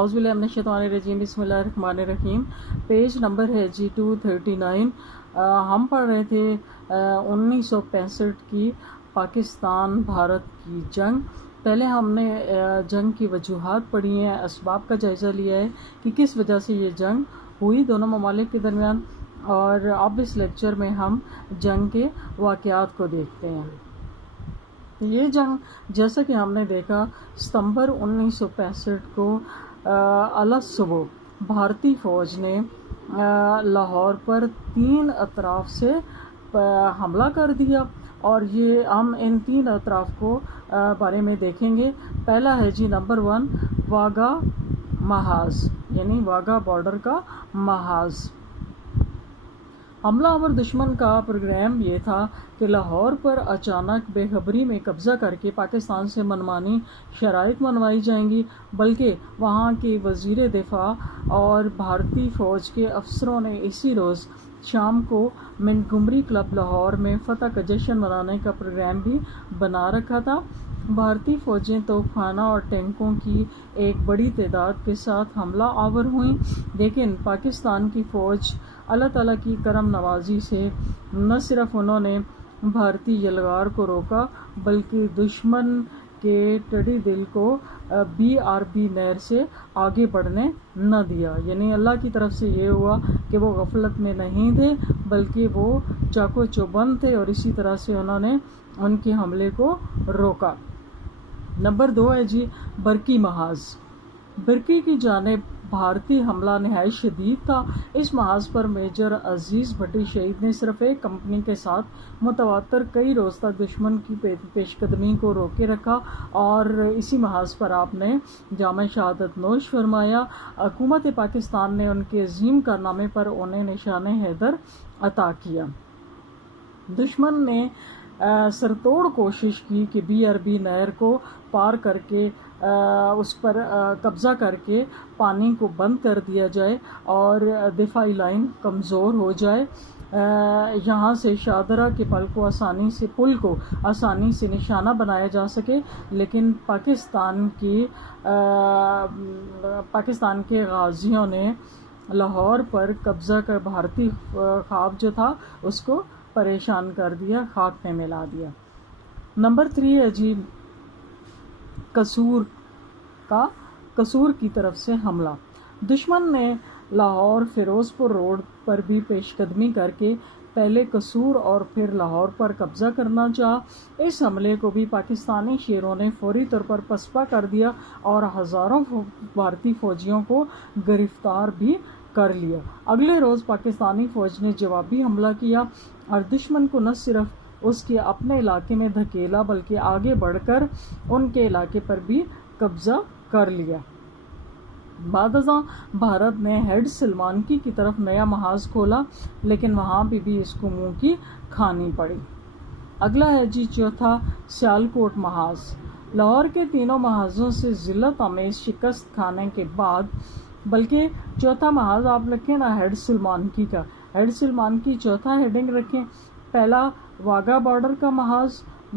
اعوذ باللہ من الشیطان الرجیم، بسم اللہ الرحمن الرحیم۔ پیج نمبر ہے جی 239۔ ہم پڑھ رہے تھے 1965 کی پاکستان بھارت کی جنگ۔ پہلے ہم نے جنگ کی وجوہات پڑھی ہیں، اسباب کا جائزہ لیا ہے کہ کس وجہ سے یہ جنگ ہوئی دونوں ممالک کے درمیان، اور اب اس لیکچر میں ہم جنگ کے واقعات کو دیکھتے ہیں۔ یہ جنگ جیسا کہ ہم نے دیکھا، ستمبر 1965 کو الصبح بھارتی فوج نے لاہور پر 3 اطراف سے حملہ کر دیا، اور یہ ہم ان 3 اطراف کو بارے میں دیکھیں گے۔ پہلا ہے جی نمبر 1 واگا محاذ، یعنی واگا بارڈر کا محاذ۔ حملہ آور دشمن کا پروگرام یہ تھا کہ لاہور پر اچانک بے خبری میں قبضہ کر کے پاکستان سے منمانی شرائط منوائی جائیں گی، بلکہ وہاں کے وزیر دفاع اور بھارتی فوج کے افسروں نے اسی روز شام کو منٹگمری کلب لاہور میں فتح کا جشن منانے کا پروگرام بھی بنا رکھا تھا۔ بھارتی فوجیں توپ خانہ اور ٹینکوں کی ایک بڑی تعداد کے ساتھ حملہ آور ہوئیں، لیکن پاکستان کی فوج اللہ تعالیٰ کی کرم نوازی سے نہ صرف انہوں نے بھارتی یلغار کو روکا، بلکہ دشمن کے ٹڈی دل کو BRB نہر سے آگے بڑھنے نہ دیا۔ یعنی اللہ کی طرف سے یہ ہوا کہ وہ غفلت میں نہیں تھے، بلکہ وہ چاقو چوبند تھے، اور اسی طرح سے انہوں نے ان کے حملے کو روکا۔ نمبر 2 ہے جی برقی محاذ۔ برقی کی جانب بھارتی حملہ نہایت شدید تھا۔ اس محاذ پر میجر عزیز بھٹی شہید نے صرف ایک کمپنی کے ساتھ متواتر کئی روز تک دشمن کی پیش قدمی کو روکے رکھا، اور اسی محاذ پر آپ نے جامِ شہادت نوش فرمایا۔ حکومت پاکستان نے ان کے عظیم کارنامے پر انہیں نشان حیدر عطا کیا۔ دشمن نے سرتوڑ کوشش کی کہ BRB نہر کو پار کر کے اس پر قبضہ کر کے پانی کو بند کر دیا جائے اور دفاعی لائن کمزور ہو جائے، یہاں سے شاہدرہ کے پل کو آسانی سے نشانہ بنایا جا سکے، لیکن پاکستان کے غازیوں نے لاہور پر قبضہ کر بھارتی خواب جو تھا اس کو پریشان کر دیا، خاک میں ملا دیا۔ نمبر 3 ہے جی قصور کی طرف سے حملہ۔ دشمن نے لاہور فیروز پور روڈ پر بھی پیش قدمی کر کے پہلے قصور اور پھر لاہور پر قبضہ کرنا چاہا۔ اس حملے کو بھی پاکستانی شیروں نے فوری طور پر پسپا کر دیا اور ہزاروں بھارتی فوجیوں کو گرفتار بھی کر لیا۔ اگلے روز پاکستانی فوج نے جوابی حملہ کیا اور دشمن کو نہ صرف اس کے اپنے علاقے میں دھکیلا، بلکہ آگے بڑھ کر ان کے علاقے پر بھی قبضہ کر لیا۔ بعد ازاں بھارت نے ہیڈ سلمانکی کی طرف نیا محاذ کھولا، لیکن وہاں بھی اس کو منہ کی کھانی پڑی۔ اگلا ہے جی چوتھا سیالکوٹ محاذ۔ لاہور کے تینوں محاذوں سے ذلت آمیز شکست کھانے کے بعد، بلکہ چوتھا محاذ آپ رکھیں نا ہیڈ سلمانکی کا، ہیڈ سلمانکی چوتھا ہیڈنگ رکھیں۔ پہلا واگا بارڈر کا محاذ،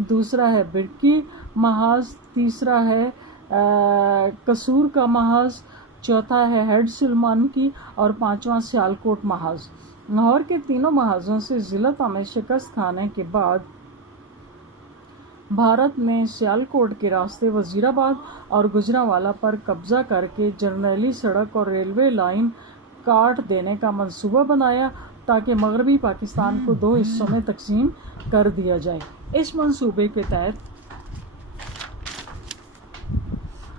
دوسرا ہے برقی محاذ، تیسرا ہے قصور کا محاذ، چوتھا ہے ہیڈ سلمانکی، اور پانچواں سیالکوٹ محاذ۔ لاہور کے تینوں محاذوں سے ذلت آمیز شکست کھانے کے بعد بھارت نے سیالکوٹ کے راستے وزیرآباد اور گوجرانوالہ پر قبضہ کر کے جرنیلی سڑک اور ریلوے لائن کاٹ دینے کا منصوبہ بنایا تاکہ مغربی پاکستان کو 2 حصوں میں تقسیم کر دیا جائے۔ اس منصوبے کے تحت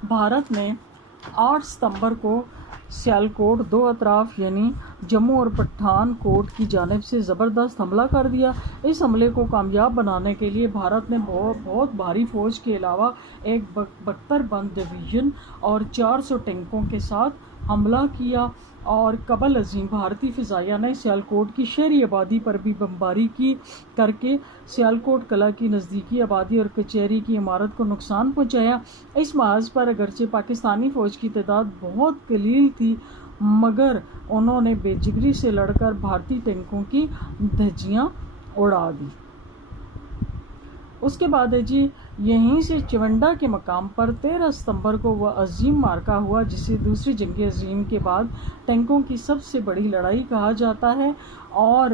بھارت نے 8 ستمبر کو سیالکوٹ 2 اطراف یعنی جموں اور پٹھان کوٹ کی جانب سے زبردست حملہ کر دیا۔ اس حملے کو کامیاب بنانے کے لیے بھارت نے بہت بھاری فوج کے علاوہ ایک بختر بند ڈویژن اور 400 ٹینکوں کے ساتھ حملہ کیا، اور قبل ازیں بھارتی فضائیہ نے سیالکوٹ کی شہری آبادی پر بھی بمباری کر کے سیالکوٹ قلعہ کی نزدیکی آبادی اور کچہری کی عمارت کو نقصان پہنچایا۔ اس محاذ پر اگرچہ پاکستانی فوج کی تعداد بہت قلیل تھی، مگر انہوں نے بے جگری سے لڑ کر بھارتی ٹینکوں کی دھجیاں اڑا دی۔ اس کے بعد ہے جی یہیں سے چونڈا کے مقام پر 13 ستمبر کو وہ عظیم معرکہ ہوا جسے دوسری جنگ عظیم کے بعد ٹینکوں کی سب سے بڑی لڑائی کہا جاتا ہے، اور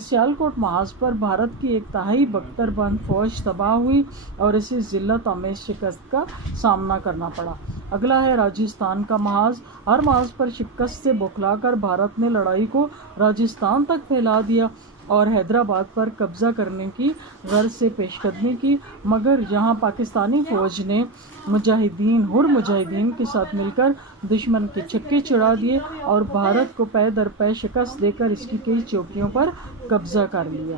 سیالکوٹ محاذ پر بھارت کی ایک تہائی بختر بند فوج تباہ ہوئی اور اسے ذلت آمیز شکست کا سامنا کرنا پڑا۔ اگلا ہے راجستھان کا محاذ۔ ہر محاذ پر شکست سے بوکھلا کر بھارت نے لڑائی کو راجستھان تک پھیلا دیا اور حیدرآباد پر قبضہ کرنے کی غرض سے پیش قدمی کی، مگر یہاں پاکستانی فوج نے مجاہدین کے ساتھ مل کر دشمن کے چھکے چھڑا دیے اور بھارت کو پے در پے شکست دے کر اس کی کئی چوکیوں پر قبضہ کر لیا۔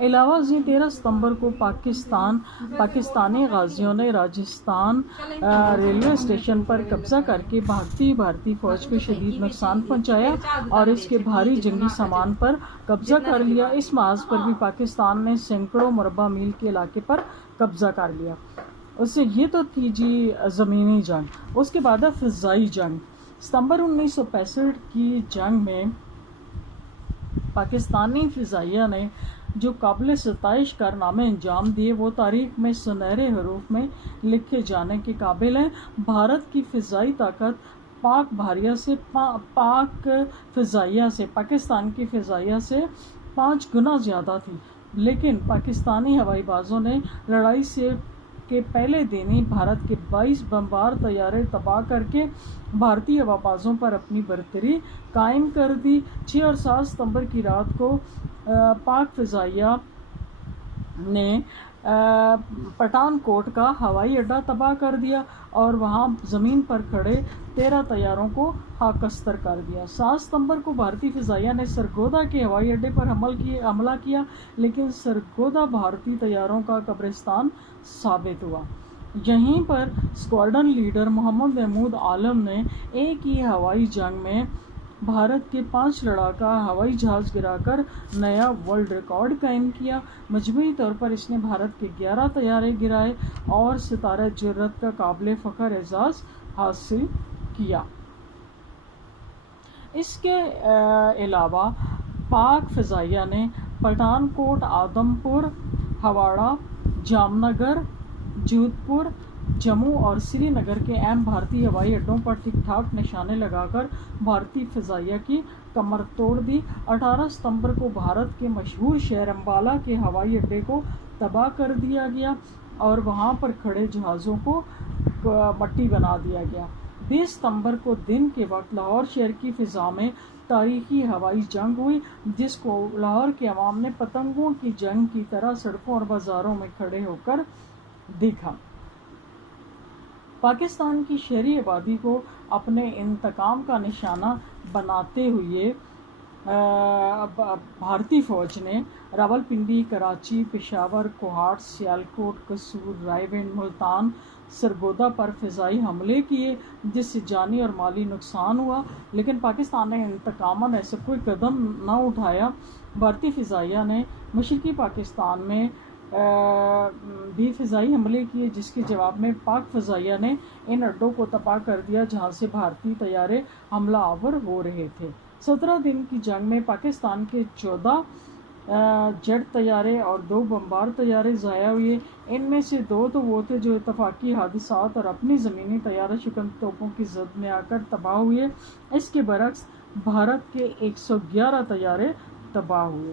علاوہ ازیں 13 ستمبر کو پاکستانی غازیوں نے راجستھان ریلوے اسٹیشن پر قبضہ کر کے بھارتی فوج کو شدید نقصان پہنچایا اور اس کے بھاری جنگی سامان پر قبضہ کر لیا۔ اس محاذ پر بھی پاکستان نے سینکڑوں مربع میل کے علاقے پر قبضہ کر لیا۔ یہ تو تھی جی زمینی جنگ۔ اس کے بعد ہے فضائی جنگ۔ ستمبر 1965 کی جنگ میں پاکستانی فضائیہ نے جو قابل ستائش کارنامے انجام دیے وہ تاریخ میں سنہرے حروف میں لکھے جانے کے قابل ہیں۔ بھارت کی فضائی طاقت پاک فضائیہ سے پاکستان کی فضائیہ سے 5 گنا زیادہ تھی، لیکن پاکستانی ہوائی بازوں نے لڑائی کے پہلے دن ہی بھارت کے 22 بمبار طیارے تباہ کر کے بھارتی ہوا بازوں پر اپنی برتری قائم کر دی۔ 6 اور 7 ستمبر کی رات کو پاک فضائیہ نے پٹھان کوٹ کا ہوائی اڈہ تباہ کر دیا اور وہاں زمین پر کھڑے 13 طیاروں کو خاکستر کر دیا۔ 7 ستمبر کو بھارتی فضائیہ نے سرگودا کے ہوائی اڈے پر حملہ کیا، لیکن سرگودا بھارتی طیاروں کا قبرستان ثابت ہوا۔ یہیں پر اسکواڈرن لیڈر محمد محمود عالم نے ایک ہی ہوائی جنگ میں بھارت کے 5 لڑاکا ہوائی جہاز گرا کر نیا ورلڈ ریکارڈ قائم کیا۔ مجموعی طور پر اس نے بھارت کے 11 طیارے گرائے اور ستارہ جرت کا قابل فخر اعزاز حاصل کیا۔ اس کے علاوہ پاک فضائیہ نے پٹھان کوٹ، آدم پور، ہواڑہ، جام نگر، جودھ پور، جموں اور سری نگر کے اہم بھارتی ہوائی اڈوں پر ٹھیک ٹھاک نشانے لگا کر بھارتی فضائیہ کی کمر توڑ دی۔ 18 ستمبر کو بھارت کے مشہور شہر امبالہ کے ہوائی اڈے کو تباہ کر دیا گیا اور وہاں پر کھڑے جہازوں کو مٹی بنا دیا گیا۔ 20 ستمبر کو دن کے وقت لاہور شہر کی فضا میں تاریخی ہوائی جنگ ہوئی، جس کو لاہور کے عوام نے پتنگوں کی جنگ کی طرح سڑکوں اور بازاروں میں کھڑے ہو کر دیکھا۔ پاکستان کی شہری آبادی کو اپنے انتقام کا نشانہ بناتے ہوئے بھارتی فوج نے راولپنڈی، کراچی، پشاور، کوہاٹ، سیالکوٹ، قصور، رائے گنج، ملتان، سرگودا پر فضائی حملے کیے، جس سے جانی اور مالی نقصان ہوا، لیکن پاکستان نے انتقاماً ایسا کوئی قدم نہ اٹھایا۔ بھارتی فضائیہ نے مشرقی پاکستان میں بھی فضائی حملے کیے، جس کے جواب میں پاک فضائیہ نے ان اڈوں کو تباہ کر دیا جہاں سے بھارتی طیارے حملہ آور ہو رہے تھے۔ 17 دن کی جنگ میں پاکستان کے 14 جیٹ طیارے اور 2 بمبار طیارے ضائع ہوئے۔ ان میں سے 2 تو وہ تھے جو اتفاقی حادثات اور اپنی زمینی طیارہ شکن توپوں کی زد میں آ کر تباہ ہوئے۔ اس کے برعکس بھارت کے 111 طیارے تباہ ہوئے۔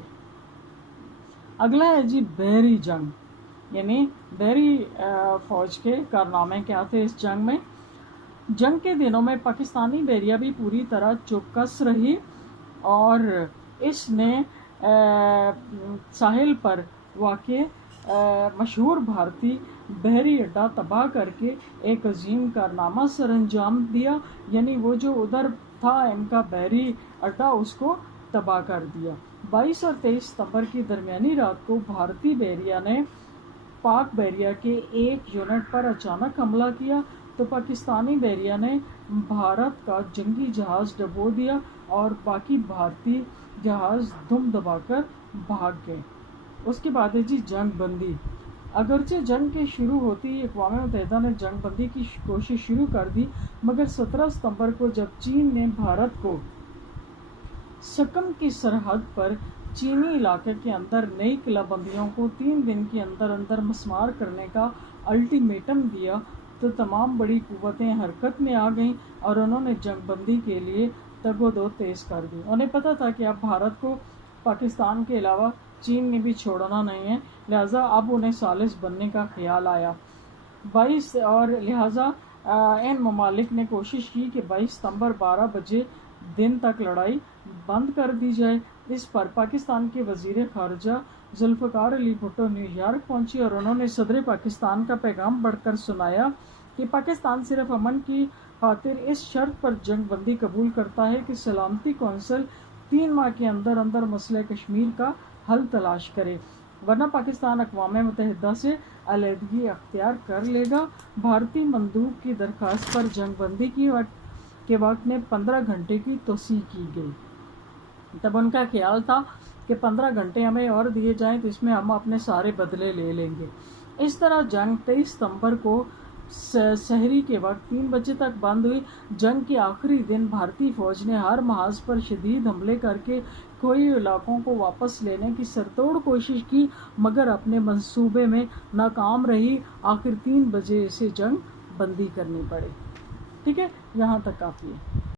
اگلا ہے جی بحری جنگ، یعنی بحری فوج کے کارنامے کیا تھے اس جنگ میں۔ جنگ کے دنوں میں پاکستانی بحریہ بھی پوری طرح چوکس رہی اور اس نے ساحل پر واقع مشہور بھارتی بحری اڈہ تباہ کر کے ایک عظیم کارنامہ سر انجام دیا، یعنی وہ جو ادھر تھا ان کا بحری اڈہ، اس کو تباہ کر دیا۔ 22 اور 23 ستمبر کی درمیانی رات کو بھارتی بحریہ نے پاک بحریہ کے ایک یونٹ پر اچانک حملہ کیا تو پاکستانی بحریہ نے بھارت کا جنگی جہاز ڈبو دیا اور باقی بھارتی جہاز دم دبا کر بھاگ گئے۔ اس کے بعد ہے جی جنگ بندی۔ اگرچہ جنگ کے شروع ہوتے ہی اقوام متحدہ نے جنگ بندی کی کوشش شروع کر دی، مگر 17 ستمبر کو جب چین نے بھارت کو سکم کی سرحد پر چینی علاقے کے اندر نئی قلعہ بندیوں کو 3 دن کے اندر اندر مسمار کرنے کا الٹیمیٹم دیا تو تمام بڑی قوتیں حرکت میں آ گئیں اور انہوں نے جنگ بندی کے لیے تگ و دو تیز کر دی۔ انہیں پتہ تھا کہ اب بھارت کو پاکستان کے علاوہ چین نے بھی چھوڑنا نہیں ہے، لہٰذا اب انہیں ثالث بننے کا خیال آیا۔ لہٰذا ان ممالک نے کوشش کی کہ 22 ستمبر 12 بجے دن تک لڑائی بند کر دی جائے۔ اس پر پاکستان کے وزیر خارجہ ذوالفقار علی بھٹو نیو یارک پہنچے اور انہوں نے صدر پاکستان کا پیغام پڑھ کر سنایا کہ پاکستان صرف امن کی خاطر اس شرط پر جنگ بندی قبول کرتا ہے کہ سلامتی کونسل 3 ماہ کے اندر اندر مسئلہ کشمیر کا حل تلاش کرے، ورنہ پاکستان اقوام متحدہ سے علیحدگی اختیار کر لے گا۔ بھارتی مندوب کی درخواست پر جنگ بندی کے وقت میں 15 گھنٹے کی توسیع کی گئی۔ تب ان کا خیال تھا کہ 15 گھنٹے ہمیں اور دیے جائیں تو اس میں ہم اپنے سارے بدلے لے لیں گے۔ اس طرح جنگ 23 ستمبر کو سحری کے وقت 3 بجے تک بند ہوئی۔ جنگ کے آخری دن بھارتی فوج نے ہر محاذ پر شدید حملے کر کے کھوئے علاقوں کو واپس لینے کی سرتوڑ کوشش کی، مگر اپنے منصوبے میں ناکام رہی۔ آخر 3 بجے اسے جنگ بندی کرنی پڑی۔ ٹھیک ہے، یہاں تک کافی ہے۔